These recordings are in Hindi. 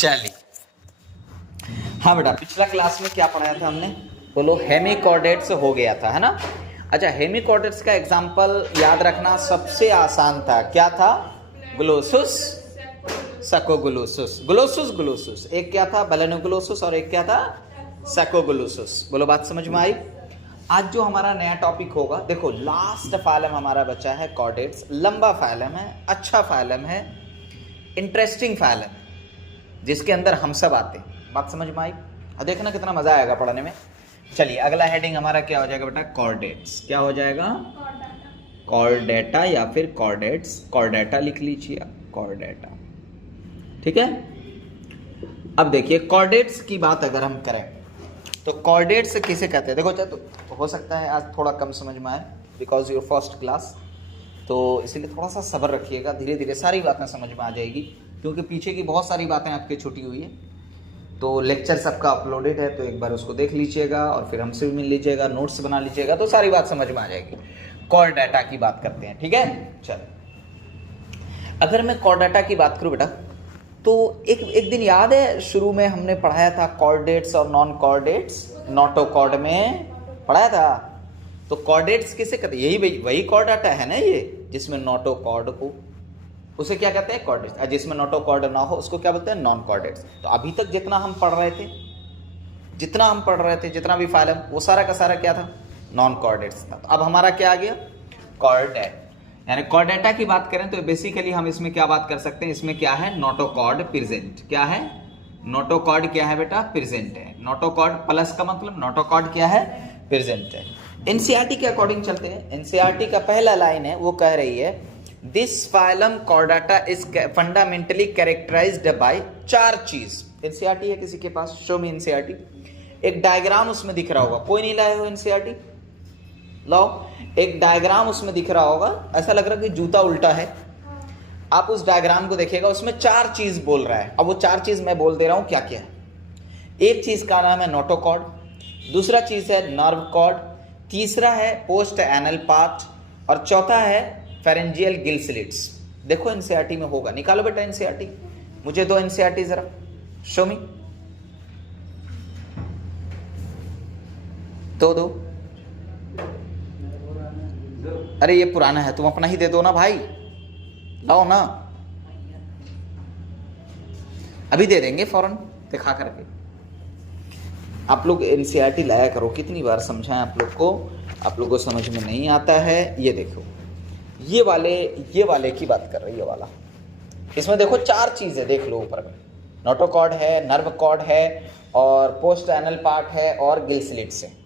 चलिए, हाँ बेटा, पिछला क्लास में क्या पढ़ाया था हमने? बोलो, हेमिकॉर्डेट्स हो गया था, है ना? अच्छा, हेमिकॉर्डेट्स का एग्जाम्पल याद रखना सबसे आसान था। क्या था? ग्लोसुस, सकोग्लोसुस, ग्लोसुस ग्लोसुस। एक क्या था? बेलेनोग्लोसुस, और एक क्या था? सकोग्लोसुस। बोलो, बात समझ में आई? आज जो हमारा नया टॉपिक होगा, देखो लास्ट फाइलम हमारा बचा है कॉर्डेट्स। लंबा फाइलम है, अच्छा फाइलम है, इंटरेस्टिंग फाइलम है, जिसके अंदर हम सब आते हैं। बात समझ में आई? और देखना कितना मजा आएगा पढ़ने में। चलिए, अगला हेडिंग हमारा क्या हो जाएगा बेटा? कॉर्डेट्स। क्या हो जाएगा? कॉर्डेटा या फिर कॉर्डेट्स। कॉर्डेटा लिख लीजिए आप, कॉर्डेटा। ठीक है। अब देखिए, कॉर्डेट्स की बात अगर हम करें तो कॉर्डेट्स किसे कहते हैं? देखो, तो हो सकता है आज थोड़ा कम समझ में आए, बिकॉज योर फर्स्ट क्लास, तो इसीलिए थोड़ा सा सब्र रखिएगा। धीरे धीरे सारी बातें समझ में आ जाएगी, क्योंकि पीछे की बहुत सारी बातें आपकी छूटी हुई है। तो लेक्चर सबका अपलोडेड है, तो एक बार उसको देख लीजिएगा और फिर हमसे भी मिल लीजिएगा, नोट्स बना लीजिएगा, तो सारी बात समझ में आ जाएगी। कॉर डाटा की बात करते हैं, ठीक है? चल, अगर मैं कॉर डाटा की बात करूं बेटा, तो एक दिन याद है शुरू में हमने पढ़ाया था कॉर्डेट्स और नॉन कॉर्डेट्स, नोटोकॉर्ड में पढ़ाया था। तो कॉर्डेट्स किसे कहते हैं? यही वही कॉर डाटा है ना, ये जिसमें नोटोकॉर्ड को, उसे क्या कहते हैं? कॉर्डेट्स। जिसमें नोटोकॉर्ड ना हो उसको क्या बोलते हैं? Non chordates. तो अभी तक जितना हम पढ़ रहे थे, जितना भी फाइलम, वो सारा का सारा क्या था? नॉन कॉर्डेट्स था। तो अब हमारा क्या आ गया? कॉर्डेट। यानी कॉर्डेटा की बात करें तो बेसिकली हम इसमें क्या बात कर सकते हैं? इसमें क्या है? Notochord present. क्या है? नोटोकॉर्ड क्या है बेटा? प्रेजेंट है। नोटोकॉर्ड प्लस का मतलब नोटोकॉर्ड क्या है? प्रेजेंट है। एनसीईआरटी के अकॉर्डिंग चलते हैं। एनसीईआरटी का पहला लाइन है, वो कह रही है this phylum chordata is fundamentally characterized by 4 चीज। एनसीईआरटी है किसी के पास? Show me NCERT. एक डायग्राम उसमें दिख रहा होगा, कोई नहीं लाए हो एनसीईआरटी? लाओ, एक डायग्राम उसमें दिख रहा होगा, ऐसा लग रहा है कि जूता उल्टा है। आप उस डायग्राम को देखिएगा, उसमें 4 चीज बोल रहा है। अब वो 4 चीज मैं बोल दे रहा हूं क्या क्या है। एक चीज का नाम है नोटोकॉर्ड, दूसरा चीज है नर्व कॉर्ड, तीसरा है पोस्ट एनल पार्ट, और चौथा है फेरेंजियल गिल स्लिट्स। देखो एनसीईआरटी में होगा, निकालो बेटा एनसीईआरटी, मुझे दो एनसीईआरटी जरा, शो मी। दो। अरे ये पुराना है, तुम अपना ही दे दो ना भाई, लाओ ना, अभी दे देंगे फौरन दिखा करके। आप लोग एनसीईआरटी लाया करो, कितनी बार समझाएं आप लोग को समझ में नहीं आता है। ये देखो, ये वाले की बात कर रही है, ये वाला। इसमें देखो 4 चीजें, देख लो ऊपर में, नोटोकॉर्ड है, नर्व कॉर्ड है, और पोस्ट एनल पार्ट है, और गिल स्लिट्स है।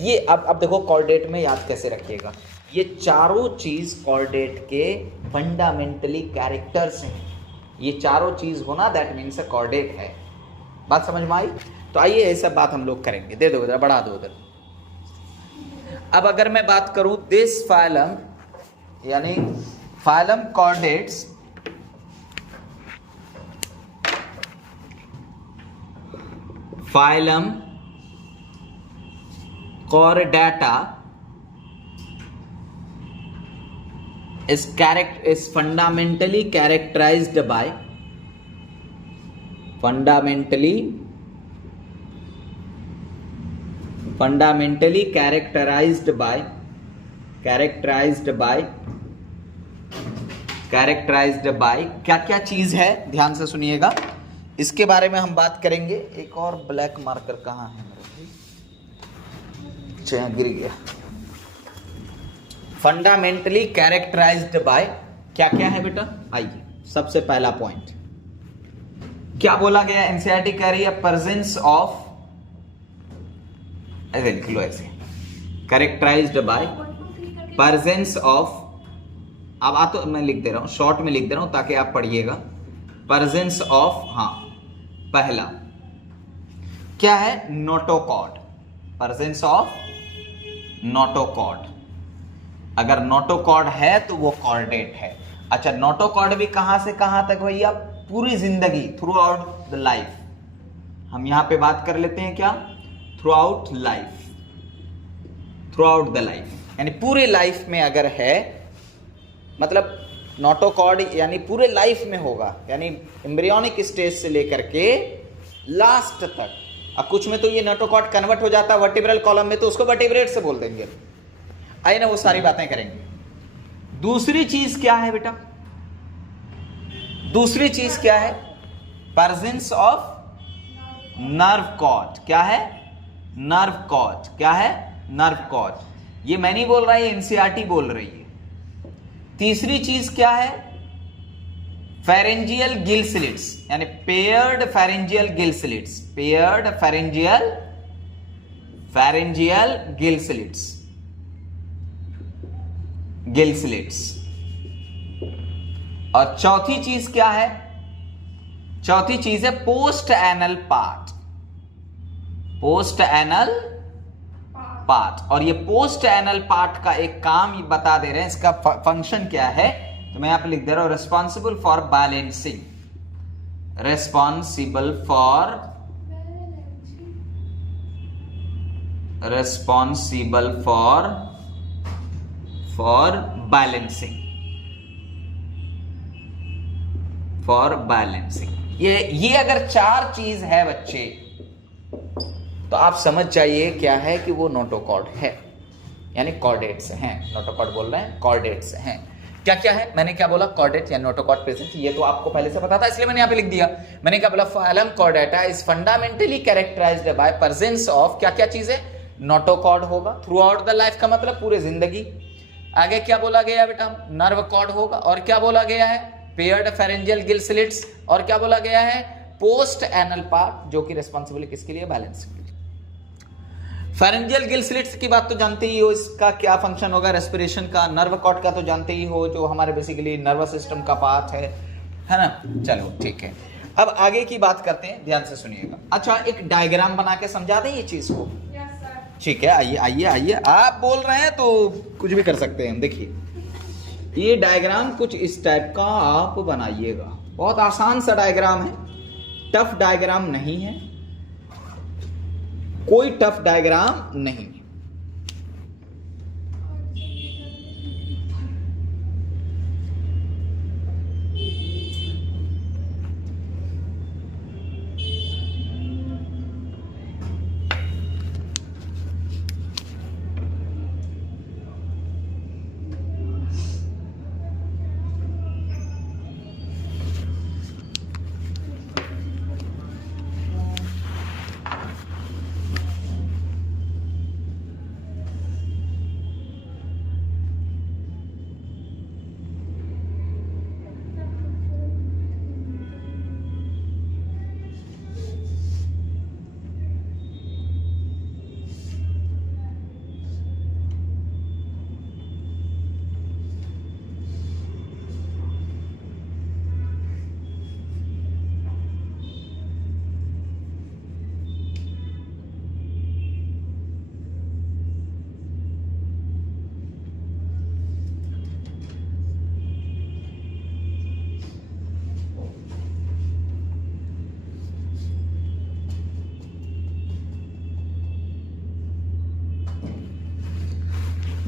ये अब देखो कॉर्डेट में याद कैसे रखिएगा, ये चारों चीज कॉर्डेट के फंडामेंटली कैरेक्टर्स हैं। ये चारों चीज होना दैट मीन्स अ कॉर्डेट है। बात समझ में आई? तो आइए ये सब बात हम लोग करेंगे। दे दो उधर, बढ़ा दो उधर। अब अगर मैं बात करूं दिस फाइलम, यानी phylum chordates phylum Chordata is fundamentally characterized by क्या क्या चीज है? ध्यान से सुनिएगा, इसके बारे में हम बात करेंगे। एक और ब्लैक मार्कर कहाँ है? गिर गया। फंडामेंटली कैरेक्टराइज्ड बाय क्या क्या है बेटा? आइए, सबसे पहला पॉइंट क्या बोला गया? एनसीईआरटी कह रही है प्रेजेंस ऑफ, ऐसे लिख लो, ऐसे कैरेक्टराइज्ड बाय प्रेजेंस ऑफ। अब आ तो मैं लिख दे रहा हूं, शॉर्ट में लिख दे रहा हूं ताकि आप पढ़िएगा। प्रेजेंस ऑफ, हाँ, पहला क्या है? नोटोकॉर्ड। Presence of notochord. अगर नोटोकॉर्ड है तो वो कॉर्डेट है। अच्छा, नोटोकॉर्ड भी कहां से कहां तक भैया? पूरी जिंदगी, थ्रू आउट द लाइफ। हम यहां पे बात कर लेते हैं क्या? थ्रू आउट द लाइफ, यानी पूरे लाइफ में अगर है, मतलब नोटोकॉर्ड यानी पूरे लाइफ में होगा, यानी एम्ब्रियोनिक स्टेज से लेकर के लास्ट तक। अब कुछ में तो ये नोटोकॉर्ड कन्वर्ट हो जाता है वर्टिब्रल कॉलम में, तो उसको वर्टिब्रेट से बोल देंगे। आइए ना वो सारी बातें करेंगे। दूसरी चीज क्या है बेटा, दूसरी चीज क्या है, प्रेजेंस ऑफ नर्व कॉर्ड। क्या है, नर्व कॉर्ड। क्या है, नर्व कॉर्ड। ये मैं नहीं बोल रहा, ये एनसीईआरटी बोल रही है। तीसरी चीज क्या है, फेरेंजियल गिल स्लिट्स, यानी paired pharyngeal gill slits. Paired pharyngeal Gill slits, gill slits. और चौथी चीज क्या है, चौथी चीज है post anal part. Post anal part. और ये पोस्ट एनल पार्ट का एक काम ये बता दे रहे हैं, इसका फंक्शन क्या है, तो मैं यहां पे लिख दे रहा हूं, responsible for balancing, responsible for balancing, for balancing. ये अगर चार चीज है बच्चे, तो आप समझ जाइए क्या है कि वो नोटोकॉर्ड है, यानी कॉर्डेट्स हैं। नोटोकॉर्ड बोल रहे हैं, कॉर्डेट्स हैं। क्या क्या है, मैंने क्या बोला, कॉर्डेट या नोटोकॉर्ड प्रेजेंस, ये तो आपको पहले से पता था, इसलिए मैंने यहां पे लिख दिया। मैंने क्या बोला, phylum Chordata is fundamentally characterized by presence of क्या क्या चीजें, नोटोकॉर्ड होगा थ्रू आउट द लाइफ, का मतलब पूरे जिंदगी। आगे क्या बोला गया बेटा, नर्व कॉर्ड होगा। और क्या बोला गया है, पेयर्ड फेरेंजियल गिल स्लिट्स। और क्या बोला गया है, पोस्ट एनल पार्ट, जो कि रिस्पॉन्सिबल किसके लिए, बैलेंस। फेरेंजियल गिल स्लिट्स की बात तो जानते ही हो, इसका क्या फंक्शन होगा रेस्पिरेशन का। नर्व कॉर्ड का तो जानते ही हो, जो हमारे बेसिकली नर्वस सिस्टम का पार्ट है ना। चलो ठीक है, अब आगे की बात करते हैं, ध्यान से सुनिएगा। अच्छा, एक डायग्राम बना के समझा दें ये चीज को। ठीक है, आइए आइए आइए, आप बोल रहे हैं तो कुछ भी कर सकते हैं। देखिए, ये डायग्राम कुछ इस टाइप का आप बनाइएगा। बहुत आसान सा डायग्राम है, टफ डायग्राम नहीं है, कोई टफ डायग्राम नहीं है।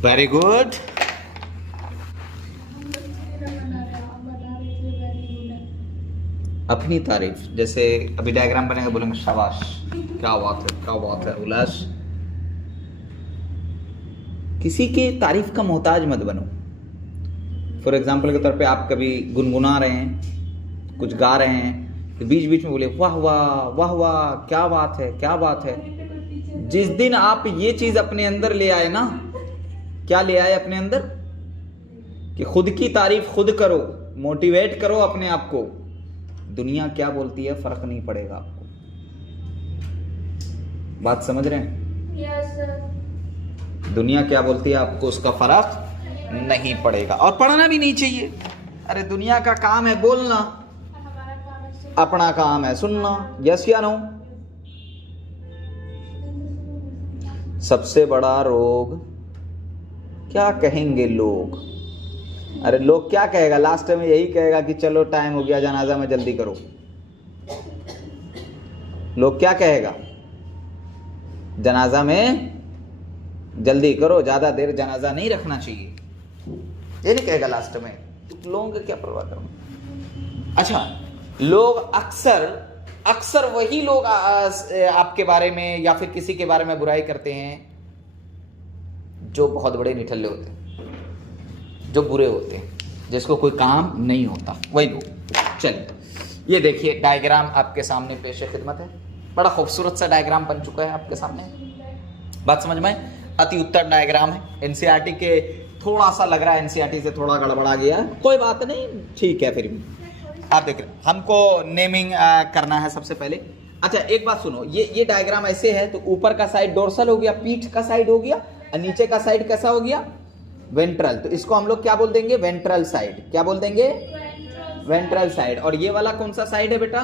Very good. अपनी तारीफ, जैसे अभी डायग्राम बनेगा बोलेंगे शाबाश, क्या बात है, क्या बात है उल्लास। किसी की तारीफ का मोहताज मत बनो। फॉर एग्जाम्पल के तौर पे आप कभी गुनगुना रहे हैं, कुछ गा रहे हैं, तो बीच बीच में बोले वाह वाह वाह वाह, क्या बात है, क्या बात है। जिस दिन आप ये चीज अपने अंदर ले आए ना, क्या ले आए अपने अंदर, कि खुद की तारीफ खुद करो, मोटिवेट करो अपने आप को, दुनिया क्या बोलती है फर्क नहीं पड़ेगा आपको। बात समझ रहे हैं? Yes sir. दुनिया क्या बोलती है आपको उसका फर्क नहीं पड़ेगा, और पढ़ना भी नहीं चाहिए। अरे दुनिया का काम है बोलना, हमारा काम है अपना काम है सुनना। यस या नो? सबसे बड़ा रोग क्या कहेंगे लोग, अरे लोग क्या कहेगा, लास्ट में यही कहेगा कि चलो टाइम हो गया, जनाजा में जल्दी करो। लोग क्या कहेगा, जनाजा में जल्दी करो, ज्यादा देर जनाजा नहीं रखना चाहिए, ये नहीं कहेगा लास्ट में। लोगों का क्या परवाह करूं। अच्छा, लोग अक्सर वही लोग आपके बारे में या फिर किसी के बारे में बुराई करते हैं जो बहुत बड़े निठल्ले होते हैं, जो बुरे होते हैं, जिसको कोई काम नहीं होता, वही लोग। चलिए, ये देखिए डायग्राम आपके सामने पेश खिदमत है। बड़ा खूबसूरत सा डायग्राम बन चुका है आपके सामने। बात समझ में? अति उत्तर डायग्राम है। एनसीईआरटी के थोड़ा सा लग रहा है एनसीईआरटी से थोड़ा गड़बड़ा गया है, कोई बात नहीं, ठीक है। फिर भी आप देख रहे हैं, हमको नेमिंग करना है सबसे पहले। अच्छा, एक बात सुनो, ये डायग्राम ऐसे है तो ऊपर का साइड डोर्सल हो गया, पीठ का साइड हो गया, और नीचे का साइड कैसा हो गया? वेंट्रल। तो इसको हम लोग क्या बोल देंगे? Ventral side. क्या बोल देंगे? Ventral side. और ये वाला कौन सा साइड है बेटा?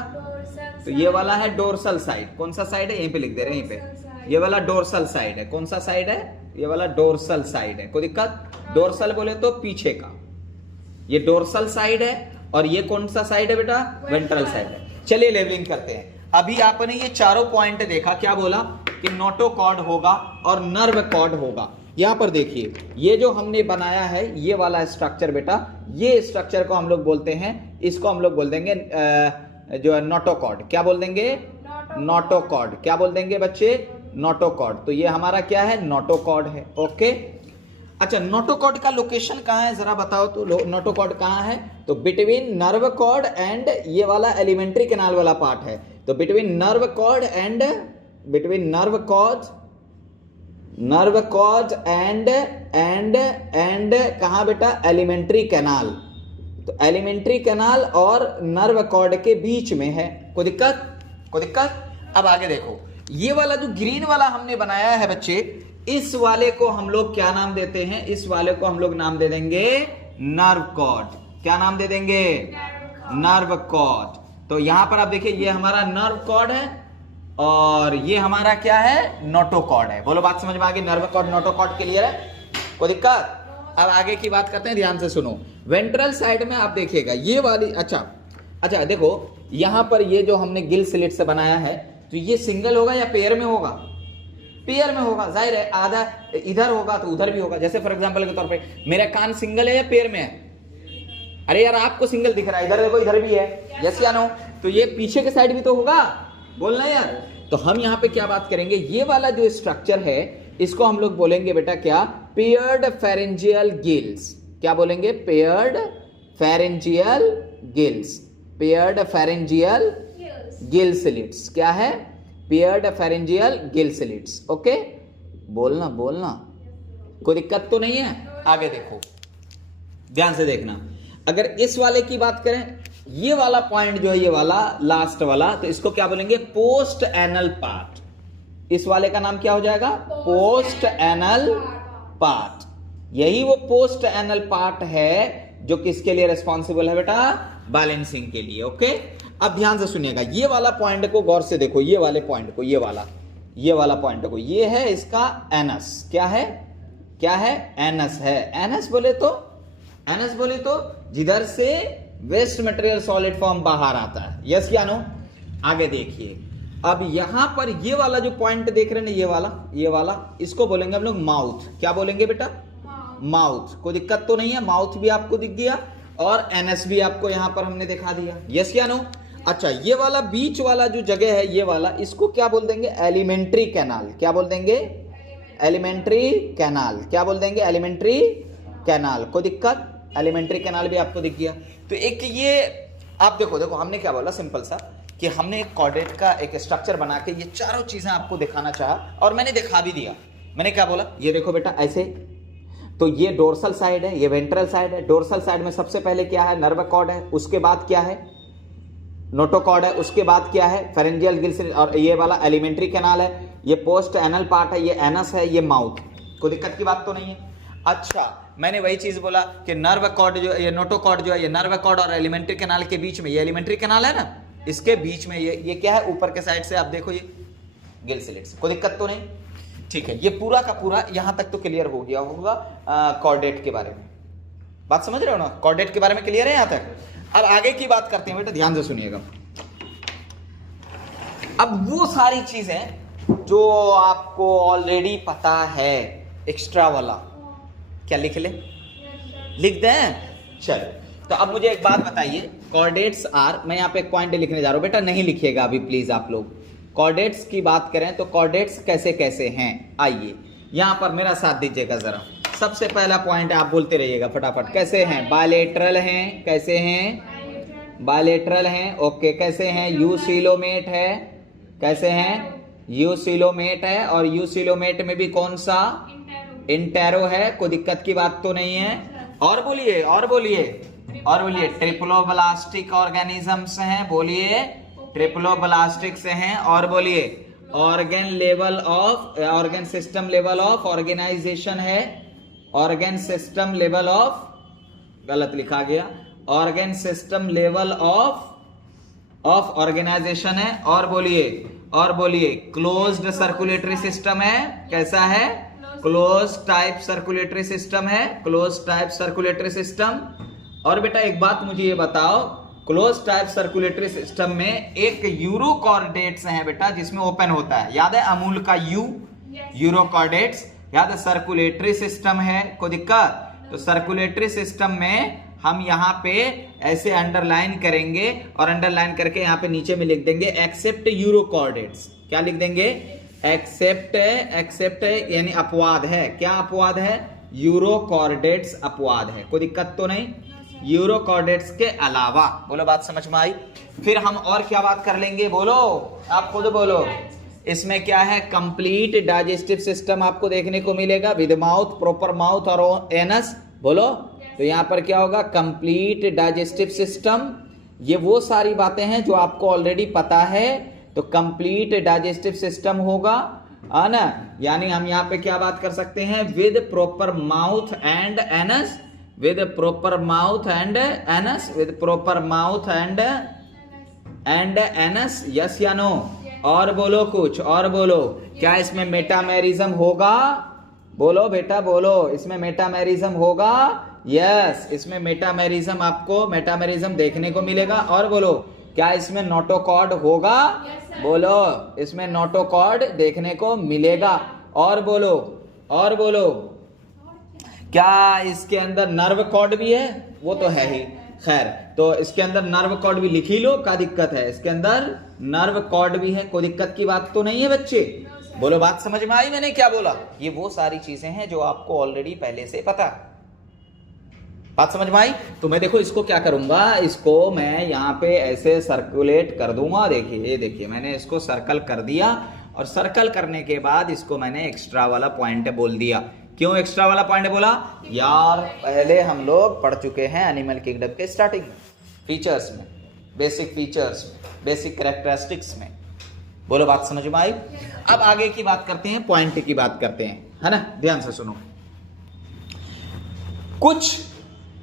तो ये वाला है डोर्सल साइड। कौन सा साइड है? यहीं पे लिख दे रहे हैं, यहीं पे। ये वाला डोर्सल साइड है। कौन सा साइड है? ये वाला डोर्सल साइड है। कोई दिक्कत? डोर्सल बोले तो पीछे का, ये डोर्सल साइड है। और ये कौन सा साइड है बेटा? वेंट्रल साइड है। चलिए लेवलिंग करते हैं। अभी आपने ये चारों पॉइंट देखा, क्या बोला कि नोटोकॉर्ड होगा और नर्व कॉर्ड होगा। यहां पर देखिए, ये जो हमने बनाया है ये वाला स्ट्रक्चर बेटा, ये स्ट्रक्चर को हम लोग बोलते हैं, इसको हम लोग बोल देंगे जो है नोटोकॉर्ड। क्या बोल देंगे? नोटोकॉर्ड। क्या बोल देंगे बच्चे? नोटोकॉर्ड। तो ये हमारा क्या है? नोटोकॉर्ड है। ओके। अच्छा, नोटोकॉर्ड का लोकेशन कहाँ है जरा बताओ तो। नोटोकॉर्ड कहाँ है? तो बिटवीन नर्व कॉर्ड एंड ये वाला एलिमेंट्री कैनाल वाला पार्ट है। तो between nerve cord and and कहाँ बेटा? Alimentary canal. तो एलिमेंट्री कैनाल और नर्व कॉर्ड के बीच में है। कोई दिक्कत? कोई दिक्कत? अब आगे देखो, ये वाला जो ग्रीन वाला हमने बनाया है बच्चे, इस वाले को हम लोग क्या नाम देते हैं? इस वाले को हम लोग नाम दे देंगे नर्व कॉर्ड। क्या नाम दे देंगे? Nerve cord. तो यहां पर आप देखिए, ये हमारा नर्व कॉर्ड है और ये हमारा क्या है? नोटोकॉर्ड है। बोलो, बात समझ में आ गई? नर्व कॉर्ड नोटोकॉर्ड क्लियर है? कोई दिक्कत? अब आगे की बात करते हैं, ध्यान से सुनो। वेंट्रल साइड में आप देखिएगा ये वाली, अच्छा देखो, यहां पर ये जो हमने गिल स्लिट से बनाया है, तो ये सिंगल होगा या पेयर में होगा? पेयर में होगा। जाहिर है, आधा इधर होगा तो उधर भी होगा। जैसे फॉर एग्जांपल के तौर पे मेरा कान सिंगल है या पेयर में है? अरे यार, आपको सिंगल दिख रहा है, इधर देखो, इधर भी है। यस या नो? तो ये पीछे के साइड भी तो होगा, बोलना यार। तो हम यहाँ पे क्या बात करेंगे, ये वाला जो स्ट्रक्चर है इसको हम लोग बोलेंगे बेटा क्या? Paired pharyngeal gills. क्या बोलेंगे? Paired pharyngeal gills. Paired pharyngeal gill slits. क्या है? Paired pharyngeal gill slits. Okay, बोलना बोलना, कोई दिक्कत तो नहीं है? आगे देखो, ध्यान से देखना। अगर इस वाले की बात करें, ये वाला पॉइंट जो है, ये वाला लास्ट वाला, तो इसको क्या बोलेंगे? Post anal part. इस वाले का नाम क्या हो जाएगा? Post anal part. यही वो पोस्ट एनल पार्ट है जो किसके लिए रिस्पॉन्सिबल है बेटा? बैलेंसिंग के लिए। ओके, अब ध्यान से सुनिएगा, ये वाला पॉइंट को गौर से देखो, ये वाले पॉइंट को, ये वाला पॉइंट को, ये है इसका एनस। क्या है? क्या है? एनस है। एनस बोले तो जिधर से वेस्ट मटेरियल सॉलिड फॉर्म बाहर आता है। यस या नो? आगे देखिए, अब यहां पर ये वाला जो पॉइंट देख रहे हैं, ये वाला इसको बोलेंगे हम लोग माउथ। क्या बोलेंगे बेटा? माउथ। कोई दिक्कत तो नहीं है? माउथ भी आपको दिख गया और एनएस भी आपको यहां पर हमने दिखा दिया। यस या नो? अच्छा, ये वाला बीच वाला जो जगह है, ये वाला, इसको क्या बोल देंगे? Alimentary canal. क्या बोल देंगे? Alimentary canal. क्या बोल देंगे? Elementary canal. कोई दिक्कत? एलिमेंट्री कैनाल भी आपको दिख गया। तो एक ये आप देखो हमने क्या बोला, सिंपल सा, कि हमने एक कॉर्डेट का एक स्ट्रक्चर बना के ये चारों चीजें आपको दिखाना चाहा और मैंने दिखा भी दिया। मैंने क्या बोला? ये देखो बेटा, ऐसे। तो ये डोर्सल साइड है, ये वेंट्रल साइड है। डोर्सल साइड में सबसे पहले क्या है? नर्व कॉर्ड है। उसके बाद क्या है? नोटोकॉर्ड है। उसके बाद क्या है? Pharyngeal gills. और ये वाला एलिमेंट्री कैनाल है, ये पोस्ट एनल पार्ट है, ये एनस है, ये माउथ। कोई दिक्कत की बात तो नहीं है? अच्छा, मैंने वही चीज बोला कि नर्व कॉर्ड जो, ये नोटोकॉर्ड जो है, ये नर्व कॉर्ड और एलिमेंट्री कैनाल के बीच में, ये एलिमेंट्री कैनाल है ना, इसके बीच में ये क्या है? ऊपर के साइड से आप देखो, ये गिल स्लिट्स। कोई दिक्कत तो नहीं? ठीक है, ये पूरा का पूरा यहां तक तो क्लियर हो गया होगा कॉर्डेट के बारे में। बात समझ रहे हो ना? कॉर्डेट के बारे में क्लियर है यहां तक? अब आगे की बात करते हैं बेटा, ध्यान से सुनिएगा। अब वो सारी चीजें जो आपको ऑलरेडी पता है, एक्स्ट्रा वाला, क्या लिख ले? लिख दें? चलो, तो अब मुझे एक बात बताइए, कॉर्डेट्स आर, मैं यहाँ पे एक पॉइंट लिखने जा रहा हूं, बेटा नहीं लिखिएगा अभी प्लीज आप लोग। कॉर्डेट्स की बात करें तो कॉर्डेट्स कैसे कैसे हैं, आइए यहां पर मेरा साथ दीजिएगा जरा। सबसे पहला पॉइंट आप बोलते रहिएगा फटाफट, कैसे हैं? बायलेटरल हैं, कैसे हैं? बायलेटरल हैं, ओके। कैसे हैं? यूसिलोमेट है, कैसे हैं? यूसिलोमेट है, और यूसिलोमेट में भी कौन सा? इंटेरो है, कोई दिक्कत की बात तो नहीं है। और बोलिए, और बोलिए, और बोलिए। ट्रिप्लोब्लास्टिक ऑर्गेनिजम्स हैं, बोलिए ट्रिप्लोब्लास्टिक से हैं। और बोलिए organ level of, organ system level of organization है, ऑर्गेन सिस्टम लेवल ऑफ, गलत लिखा गया, organ system level of organization है। और बोलिए, और बोलिए क्लोज्ड सर्कुलेटरी सिस्टम है, कैसा है? क्लोज टाइप सर्कुलेटरी सिस्टम है, क्लोज टाइप सर्कुलेटरी सिस्टम। और बेटा एक बात मुझे ये बताओ, क्लोज टाइप सर्कुलेटरी सिस्टम में एक यूरोकॉर्डेट्स है बेटा, जिसमें ओपन होता है, याद है अमूल का यू, यूरोकॉर्डेट्स, याद है? सर्कुलेटरी सिस्टम है, कोई दिक्कत? तो सर्कुलेटरी सिस्टम में हम यहाँ पे ऐसे अंडरलाइन करेंगे, और अंडरलाइन करके यहाँ पे नीचे में लिख देंगे एक्सेप्ट यूरोकॉर्डेट्स। क्या लिख देंगे? एक्सेप्ट, एक्सेप्ट यानी अपवाद है। क्या अपवाद है? यूरोकॉर्डेट्स अपवाद है, कोई दिक्कत तो नहीं? यूरोकॉर्डेट्स के अलावा, बोलो बात समझ में आई? फिर हम और क्या बात कर लेंगे, बोलो आप खुद बोलो। इसमें क्या है? कंप्लीट डाइजेस्टिव सिस्टम आपको देखने को मिलेगा, विद माउथ, प्रॉपर माउथ और एनस, बोलो। तो यहां पर क्या होगा? Complete digestive system. ये वो सारी बातें हैं जो आपको ऑलरेडी पता है, तो कंप्लीट डाइजेस्टिव सिस्टम होगा, है ना? यानी हम यहाँ पे क्या बात कर सकते हैं? With proper mouth and anus, with proper mouth and anus, with proper mouth and anus, yes या नो? और बोलो कुछ, और बोलो। क्या इसमें मेटामेरिज्म होगा? बोलो बेटा बोलो, इसमें मेटामेरिज्म होगा? यस, इसमें मेटामेरिज्म, आपको मेटामेरिज्म देखने को मिलेगा। और बोलो, क्या इसमें नोटोकॉर्ड होगा? बोलो, इसमें नोटोकॉर्ड देखने को मिलेगा। और बोलो, और बोलो, क्या इसके अंदर नर्व कॉर्ड भी है? वो तो है ही, खैर तो इसके अंदर नर्व कॉर्ड भी लिख ही लो, क्या दिक्कत है? इसके अंदर नर्व कॉर्ड भी है, कोई दिक्कत की बात तो नहीं है बच्चे? बोलो बात समझ में आई मैंने क्या बोला? ये वो सारी चीजें हैं जो आपको ऑलरेडी पहले से पता। बात समझ में आई? तो मैं देखो इसको क्या करूंगा, इसको मैं यहाँ पे ऐसे सर्कुलेट कर दूंगा। देखिए, ये देखिए मैंने इसको सर्कल कर दिया, और सर्कल करने के बाद इसको मैंने एक्स्ट्रा वाला पॉइंट बोल दिया। क्यों एक्स्ट्रा वाला पॉइंट बोला? यार पहले हम लोग पढ़ चुके हैं एनिमल किंगडम के स्टार्टिंग फीचर्स में, बेसिक फीचर्स में, बेसिक कैरेक्टरिस्टिक्स में। बोलो बात समझ में आई? अब आगे की बात करते हैं, पॉइंट की बात करते हैं, है ना? ध्यान से सुनो। कुछ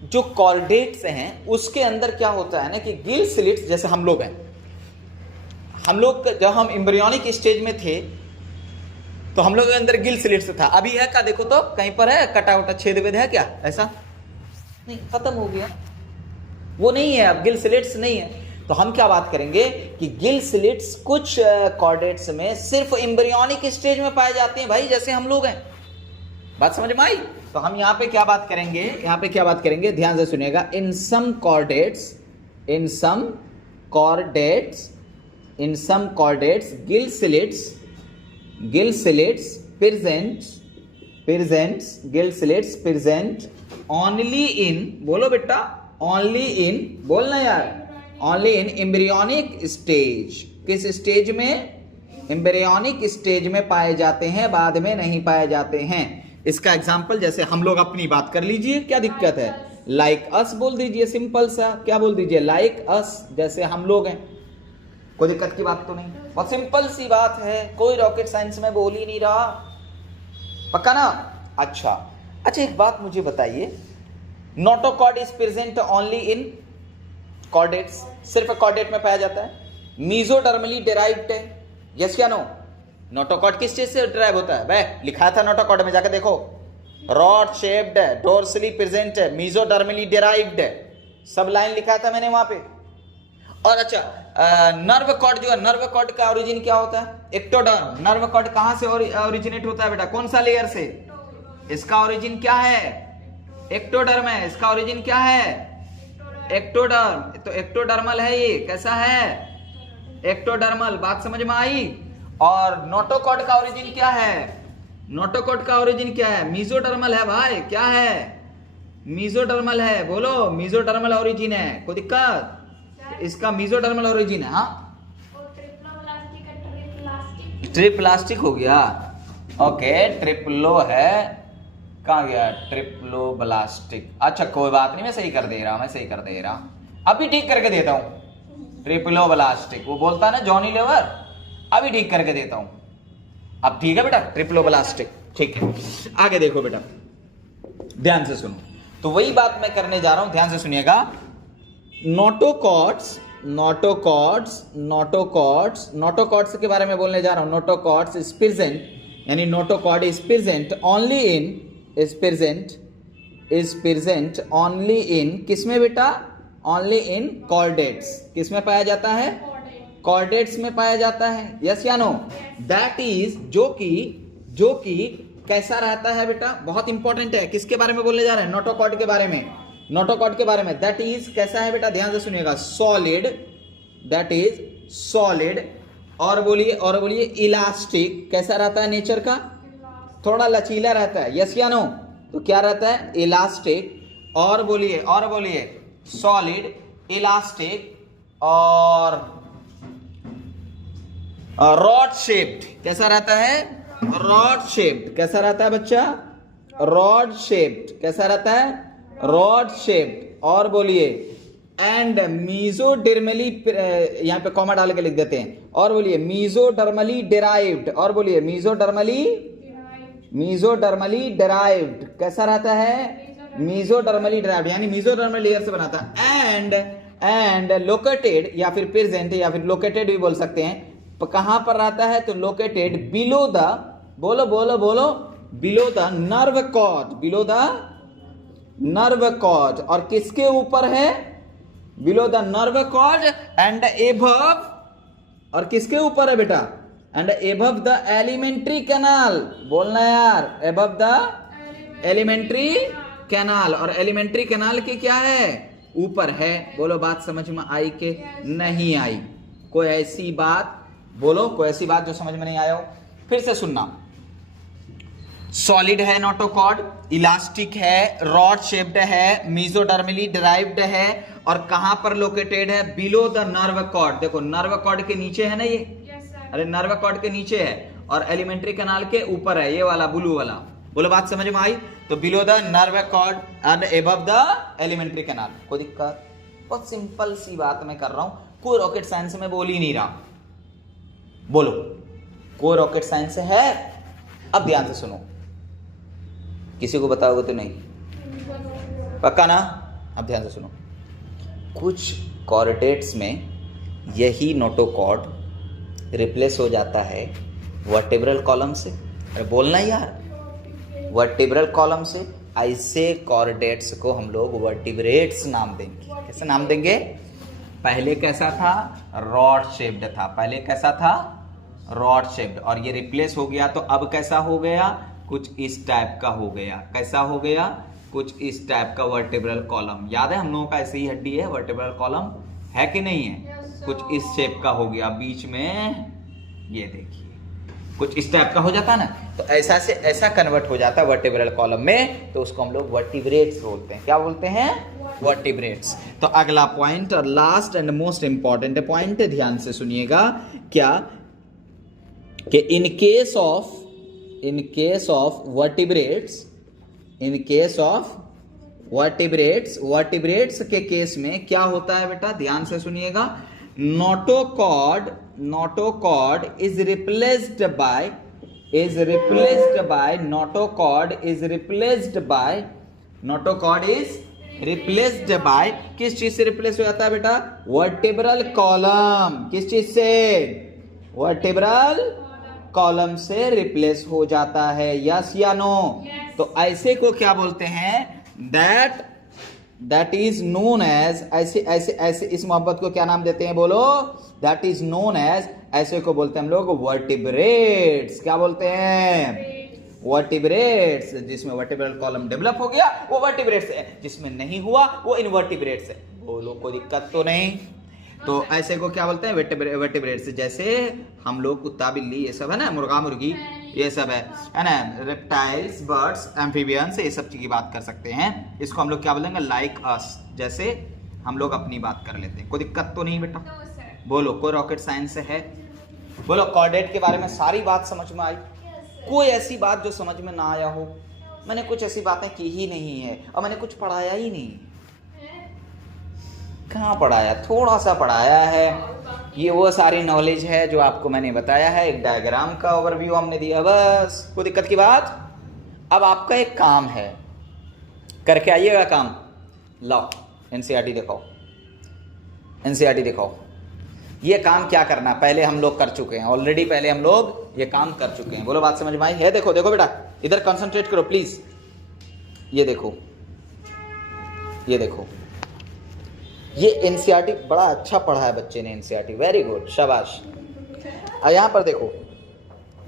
जो कॉर्डेट्स हैं उसके अंदर क्या होता है ना कि गिल स्लिट्स, जैसे हम लोग हैं, हम लोग जब हम एम्ब्रियोनिक स्टेज में थे तो हम लोग के अंदर गिल स्लिट्स था। अभी है क्या? देखो तो कहीं पर है कटा उटा छेद वेद है क्या? ऐसा नहीं, खत्म हो गया, वो नहीं है, अब गिल स्लिट्स नहीं है। तो हम क्या बात करेंगे कि गिल स्लिट्स कुछ कॉर्डेट्स में सिर्फ एम्ब्रियोनिक स्टेज में पाए जाते हैं भाई, जैसे हम लोग हैं। बात समझ में आई? तो हम यहाँ पे क्या बात करेंगे, यहाँ पे क्या बात करेंगे, ध्यान से सुनिएगा। In some chordates, in some chordates, in some chordates gill slits, gill slits presents gill slits present only in, बोलो बेटा, only in, बोलना यार, only in embryonic stage। किस स्टेज में? एम्ब्रियोनिक स्टेज में पाए जाते हैं, बाद में नहीं पाए जाते हैं। इसका एग्जाम्पल जैसे हम लोग अपनी बात कर लीजिए, क्या दिक्कत है? लाइक अस बोल दीजिए, सिंपल सा, क्या बोल दीजिए? लाइक अस, जैसे हम लोग हैं, कोई दिक्कत की बात तो नहीं, बहुत सिंपल सी बात है, कोई रॉकेट साइंस में बोल ही नहीं रहा, पक्का ना? अच्छा अच्छा, एक बात मुझे बताइए, notochord is present only in chordates, सिर्फ कॉर्डेट में पाया जाता है, मीजोडर्मली डेराइव्ड है, यस या नो? नोटोकॉर्ड किस चीज से डिराइव होता है? वह लिखा था नोटोकॉर्ड में, जाकर देखो, रॉड शेप्ड है, डोर्सली प्रेजेंट है, मीजोडर्मली डेराइव्ड है, सब लाइन लिखा था मैंने वहां पे। और अच्छा, नर्व कॉर्ड जो है, नर्व कॉर्ड का ओरिजिन क्या होता है? एक्टोडर्म। नर्व कॉर्ड कहां से ओरिजिनेट होता है बेटा? कौन सा लेयर से? इसका ओरिजिन क्या है? एक्टोडर्म है। इसका ओरिजिन क्या है? एक्टोडर्म, तो एक्टोडर्मल है ये, कैसा है? एक्टोडर्मल। बात समझ में आई? और नोटोकॉड का ओरिजिन क्या है? नोटोकॉड का ओरिजिन क्या है? मीजोडर्मल है भाई, क्या है? मीजोडर्मल है, बोलो मीजोडर्मल ओरिजिन है। कोई दिक्कत? इसका मीजोडर्मल ओरिजिन है। हाँ, ट्रिप्लास्टिक हो गया। ओके, ट्रिप्लो है, कहाँ गया? ट्रिप्लोब्लास्टिक। अच्छा कोई बात नहीं, मैं सही कर दे रहा। अभी ठीक करके देता हूँ। ट्रिप्लोब्लास्टिक, वो बोलता है ना जॉनी लेवर, अभी ठीक करके देता हूँ। अब ठीक है बेटा, ट्रिप्लोब्लास्टिक, ठीक है। आगे देखो बेटा, ध्यान से सुनो। तो वही बात मैं करने जा रहा हूं, ध्यान से सुनिएगा। नोटोकॉर्ड्स के बारे में बोलने जा रहा हूं। नोटोकॉर्ड्स इज प्रेजेंट, यानी notochord is present only in किसमें बेटा? Only in chordates. किसमें पाया जाता है? कॉर्डेट्स में पाया जाता है। यस या नो? दैट इज, जो कि कैसा रहता है बेटा? बहुत इंपॉर्टेंट है। किसके बारे में बोलने जा रहे हैं? नोटोकॉर्ड के बारे में। दैट इज कैसा है बेटा? ध्यान से सुनिएगा। Solid, that is solid. और बोलिए इलास्टिक। कैसा रहता है नेचर का? थोड़ा लचीला रहता है। यस या नो? तो क्या रहता है? इलास्टिक। और बोलिए सॉलिड, इलास्टिक और रॉड शेप्ड। कैसा रहता है? Rod shaped. कैसा रहता है बच्चा? Rod shaped. कैसा रहता है? Rod shaped. और बोलिए एंड मीजोडर्मली, यहां पे कॉमा डाल के लिख देते हैं। और बोलिए मीजोडर्मली डिराइव्ड। और बोलिए मीजोडर्मली डिराइव्ड। कैसा रहता है? मीजोडर्मली डिराइव्ड, यानी मीजोडर्मल लेयर से बनाता है। एंड लोकेटेड, या फिर प्रेजेंट, या फिर लोकेटेड भी बोल सकते हैं। कहां पर रहता है? तो लोकेटेड बिलो द, बोलो बिलो द नर्व कॉर्ड। और किसके ऊपर है? Below the nerve cord and above. और किसके ऊपर है बेटा? And above the alimentary canal. बोलना यार, एबव द एलिमेंट्री कैनाल। और एलिमेंट्री कैनाल की क्या है? ऊपर है। बोलो बात समझ में आई के नहीं आई? कोई ऐसी बात बोलो, कोई ऐसी बात जो समझ में नहीं आया हो? फिर से सुनना। सॉलिड है नोटोकॉर्ड, इलास्टिक है, रॉड शेप्ड है, मीजोडर्मली डिराइव्ड है। और कहां पर लोकेटेड है? Below the nerve cord. देखो नर्व कॉर्ड के नीचे है ना ये? अरे नर्व कॉर्ड के नीचे है। और एलिमेंट्री कैनाल के ऊपर है, ये वाला ब्लू वाला। बोलो बात समझ में आई? तो below the nerve cord and above the alimentary canal. कोई दिक्कत? बहुत सिंपल सी बात मैं कर रहा हूं, कोई रॉकेट साइंस में बोल ही नहीं रहा। बोलो कोई रॉकेट साइंस है? अब ध्यान से सुनो, किसी को बताओगे तो नहीं? पक्का ना? अब ध्यान से सुनो। कुछ कॉर्डेट्स में यही नोटोकॉर्ड रिप्लेस हो जाता है वर्टिब्रल कॉलम से। अरे बोलना यार, वर्टिब्रल कॉलम से। ऐसे कॉर्डेट्स को हम लोग वर्टिब्रेट्स नाम देंगे। कैसे नाम देंगे? पहले कैसा था? रॉड शेप्ड था। पहले कैसा था? Rod shaped. और ये रिप्लेस हो गया, तो अब कैसा हो गया? कुछ इस टाइप का हो गया। कैसा हो गया? कुछ इस टाइप का वर्टिब्रल कॉलम। याद है हम लोगों का ऐसे ही हड्डी है, वर्टिब्रल कॉलम है कि नहीं है? कुछ इस शेप का हो गया। बीच में ये देखिए कुछ इस टाइप का हो जाता है ना, तो ऐसा से ऐसा कन्वर्ट हो जाता है वर्टिब्रल कॉलम में, तो उसको हम लोग वर्टिब्रेट्स बोलते हैं। क्या बोलते हैं? वर्टिब्रेट्स। तो अगला पॉइंट और last and most important point, ध्यान से सुनिएगा। क्या कि इन केस ऑफ वर्टिब्रेट्स के केस में क्या होता है बेटा? ध्यान से सुनिएगा। नोटोकॉर्ड is replaced by किस चीज से रिप्लेस हो जाता है बेटा? Vertebral column. किस चीज से? वर्टिब्रल कॉलम से रिप्लेस हो जाता है। यस या नो? तो ऐसे को क्या बोलते हैं? दैट इज नोन एज, ऐसे इस मोहब्बत को क्या नाम देते हैं? बोलो। दैट इज नोन एज, ऐसे को बोलते हैं हम लोग वर्टिब्रेट्स। क्या बोलते हैं? वर्टिब्रेट्स। जिसमें वर्टिब्रल कॉलम डेवलप हो गया वो वर्टिब्रेट्स है, जिसमें नहीं हुआ वो इनवर्टिब्रेट्स है। बोलो कोई दिक्कत तो नहीं। तो ऐसे को क्या बोलते हैं? वर्टिब्रेट्स, जैसे हम लोग कुत्ता बिल्ली ये सब है ना, मुर्गा मुर्गी ये सब है ना, रेप्टाइल्स, बर्ड्स, एम्फीबियंस, ये सब की बात कर सकते हैं। इसको हम लोग क्या बोलेंगे? लाइक अस, जैसे हम लोग अपनी बात कर लेते हैं। कोई दिक्कत तो नहीं बेटा? No, sir. बोलो कोई रॉकेट साइंस है? बोलो कॉर्डेट के बारे में सारी बात समझ में आई? कोई ऐसी बात जो समझ में ना आया हो? मैंने कुछ ऐसी बातें की ही नहीं है और मैंने कुछ पढ़ाया ही नहीं। कहाँ पढ़ाया? थोड़ा सा पढ़ाया है। ये वो सारी नॉलेज है जो आपको मैंने बताया है, एक डायग्राम का ओवरव्यू हमने दिया, बस। कोई दिक्कत की बात? अब आपका एक काम है, करके आइएगा काम। लाओ एनसीईआरटी दिखाओ, एनसीईआरटी दिखाओ। ये काम क्या करना है पहले हम लोग कर चुके हैं ऑलरेडी, पहले हम लोग ये काम कर चुके हैं। बोलो बात समझ में आई है? देखो देखो बेटा, इधर कंसंट्रेट करो प्लीज। ये देखो, ये देखो, ये एनसीईआरटी बड़ा अच्छा पढ़ा है बच्चे ने, एनसीईआरटी वेरी गुड, शाबाश। और यहाँ पर देखो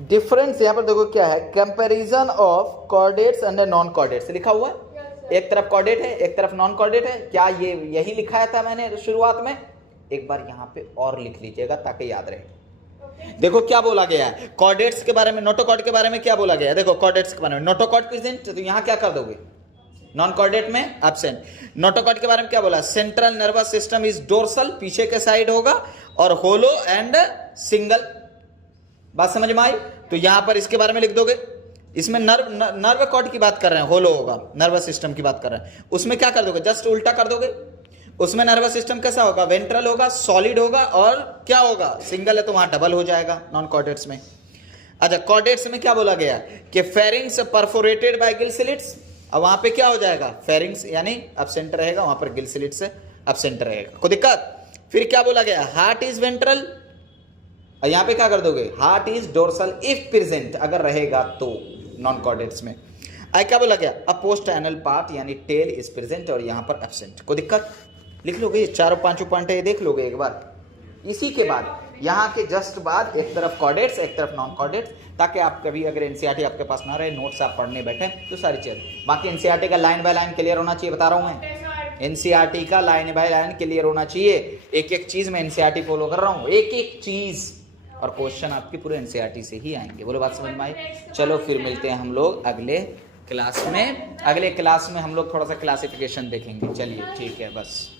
डिफरेंस, यहाँ पर देखो क्या है, comparison of chordates and non chordates लिखा हुआ है। एक तरफ कॉर्डेट है, एक तरफ नॉन कॉर्डेट है। क्या ये यही लिखाया था मैंने शुरुआत में? एक बार यहाँ पे और लिख लीजिएगा ताकि याद रहे। देखो क्या बोला गया है कॉर्डेट्स के बारे में, नोटोकॉर्ड के बारे में क्या बोला गया है। देखो कॉर्डेट्स के बारे में, नोटोकॉर्ड प्रेजेंट, तो यहाँ क्या कर दोगे? नॉन कॉर्डेट में एब्सेंट। नोटोकॉर्ड के बारे में क्या बोला? Central nervous system is dorsal, पीछे के साइड होगा, और होलो एंड सिंगल। बात समझ में आई? तो यहां पर इसके बारे में लिख दोगे। इसमें नर्व कॉर्ड की बात कर रहे हैं, होलो होगा, नर्वस सिस्टम की बात कर रहे हैं। उसमें क्या कर दोगे? जस्ट उल्टा कर दोगे। उसमें नर्वस सिस्टम कैसा होगा? वेंट्रल होगा, सॉलिड होगा, और क्या होगा? सिंगल है तो वहां डबल हो जाएगा नॉन कॉर्डेट्स में। अच्छा, कॉर्डेट्स में क्या बोला गया कि pharynx perforated bye gill slits, अब वहां पे क्या हो जाएगा? फेरिंग्स यानी एब्सेंट रहेगा, वहां पर गिल स्लिट्स एब्सेंट रहेगा। कोई दिक्कत? फिर क्या बोला गया? हार्ट इज वेंट्रल, यहां पे क्या कर दोगे? Heart is dorsal if present, अगर रहेगा तो नॉन कॉर्डेट्स में। क्या बोला गया? अ पोस्ट एनल पार्ट यानी टेल इज प्रेजेंट, और यहां पर एब्सेंट। कोई दिक्कत? लिख लोगे, ये चारों पांचों पॉइंट है, देख लोगे एक बार। इसी के बाद यहाँ के जस्ट बाद एक तरफ कॉर्डेट्स, एक तरफ नॉन कॉर्डेट्स, ताकि आप कभी अगर एनसीईआरटी आपके पास ना रहे, नोट्स आप पढ़ने बैठे तो सारी चीज। बाकी एनसीईआरटी का लाइन बाय लाइन क्लियर होना चाहिए, बता रहा हूँ मैं। एनसीईआरटी का लाइन बाय लाइन क्लियर होना चाहिए। एक एक चीज में एनसीईआरटी फॉलो कर रहा हूँ, एक एक चीज, और क्वेश्चन आपके पूरे एनसीईआरटी से ही आएंगे। बोलो बात समझ में आई? चलो फिर मिलते हैं हम लोग अगले क्लास में। अगले क्लास में हम लोग थोड़ा सा क्लासिफिकेशन देखेंगे। चलिए ठीक है, बस।